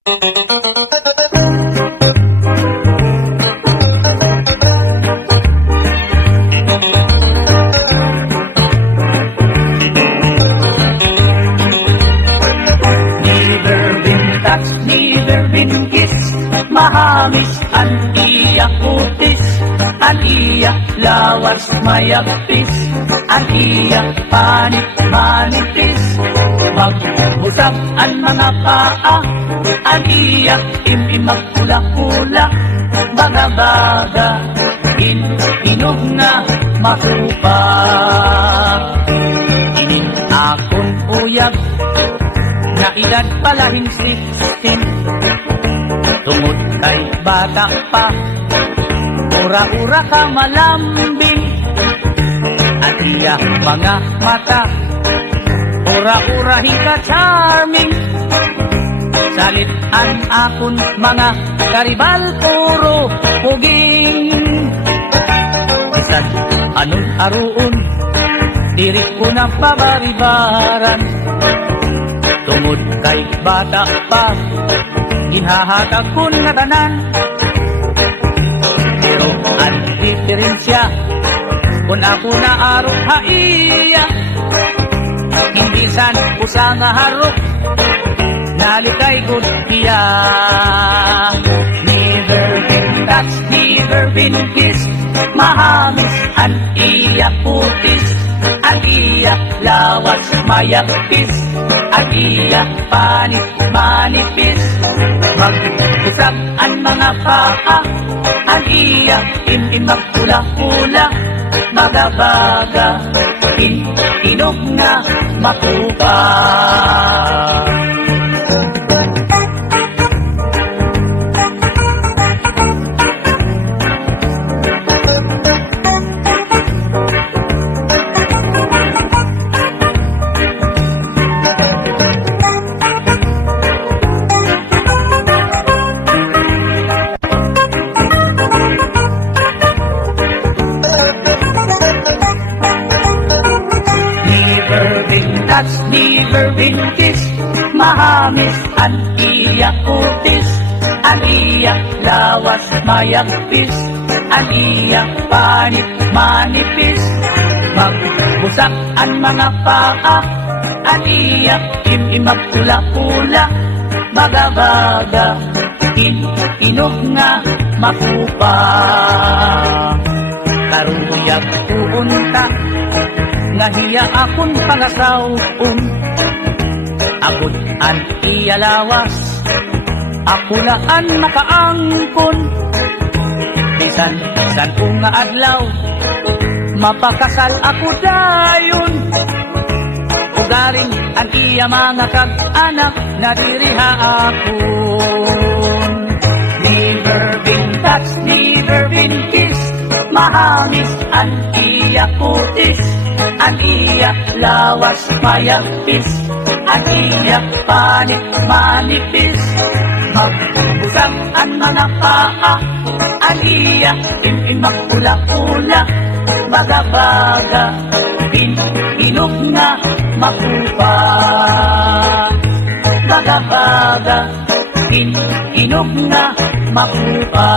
Neither been kissed, mahamis ang iya kutis, ang iya lawas mayagpis, ang iya panit manipis. Magbusap ang mga paa, ang iya imimag pula-pula, baga-baga, inog na makupa. Inin akon uyag, na edad palahing 16, tungod kay bata pa, ura-ura ka malambing, at iya mga mata, ura-ura hika charming. Salit ang akon mga karibal, puro puging. Bisan anong aruon, diri ko na pabaribaran, tungod kay bata pa, ginhahatag ko na tanan. Pero ang diferensya, kung ako na arok haiya, hindi san usa nga harok, nalikay gud iya. Never been touched, never been kissed, mahamis ang iya putis, ang iya lawas mayagpis, ang iya panit manipis. Magbusap ang mga paa, ang iya imimag pula-pula, baga-baga, inog nga makupa. Never been kissed, mahamis ang iya kutis, ang iya lawas mayagpis, ang iya panit manipis. Magbusap ang mga paa, ang iya imimag pula-pula, baga-baga, inog nga makupa. Karuyag puunta, nga hiya akon pangasaon, abot an iya lawas, ako na an makaangkon. Bisan san kong nga adlaw, mapakasal ako dayon, ugaring an iya mga kag-anak, nadiriha akon. Never been touched, never been kissed, mahamis ang iya kutis, ang iya lawas mayagpis, ang iya panit manipis. Magbusap ang mga paa, ang iya imimag pula-pula, baga-baga, inog nga makupa. Baga-baga, inog nga makupa.